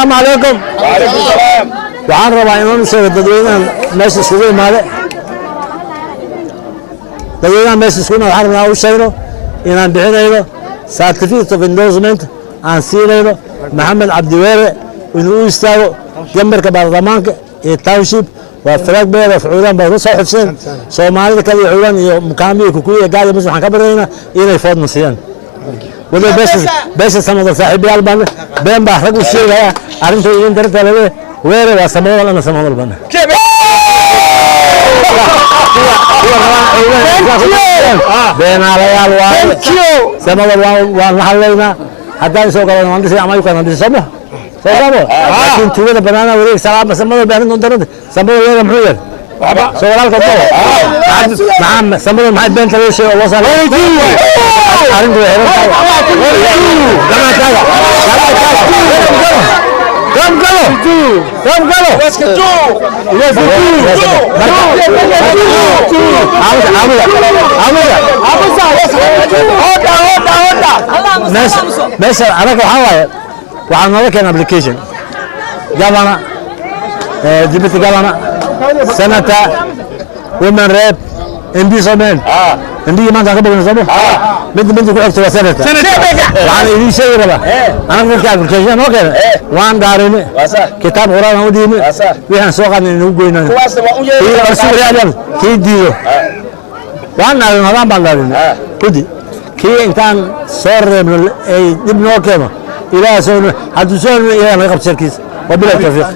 السلام عليكم. وعليكم السلام. waxaan rabaa inaan sheego dadweynaha meesha isugu imaade dadweynaha meesha isugu imaade waxaan rabaa u sheegno inaan bixinayno certificate of endorsement aan siinayno maxamed cabdiweere inuu u istaago gambarka baarlamaanka ee township waa flag bearer of cuuraan baa soo xifseen soomaalida kale iyo cuuraan iyo mukaamiyo kukuya gaari mas waxaan ka baranaynaa inay foodna siiyaan wada beesha samada saaxiibayaal baan been baa rag u sheegaya arrinta idin darta leeyahay weere waa samada lana samada baan beenaalayaal waa samada waa la hadlaynaa haddaan soo galan waan dhisay ama yukan dhisay sama laakiin tuugada banaana wareeg salaam samada baarin on darada samada weere muxuu yahay soo walaalka dabo maxaa samada maxay beenta loo sheegay oo wasal arrintu way meesha anaga waxaa waaye waxaan nooga keenay application governor deputy governor senator women rep MP somen MP maanta ka bogna sabo mid ku xigto waa senator waxaan idin sheegi rabaa anaga marka application oo kale waan daarine kitaab quraan u diime waxaan soo qaadnay inuu goynaa kii diido waan naadan hadaan baan daarine kudi kii intaan soo reebno ay dib noo keeno ilaahay soo hadduu soo ilaahay qabsarkiisa وبلا توفيق.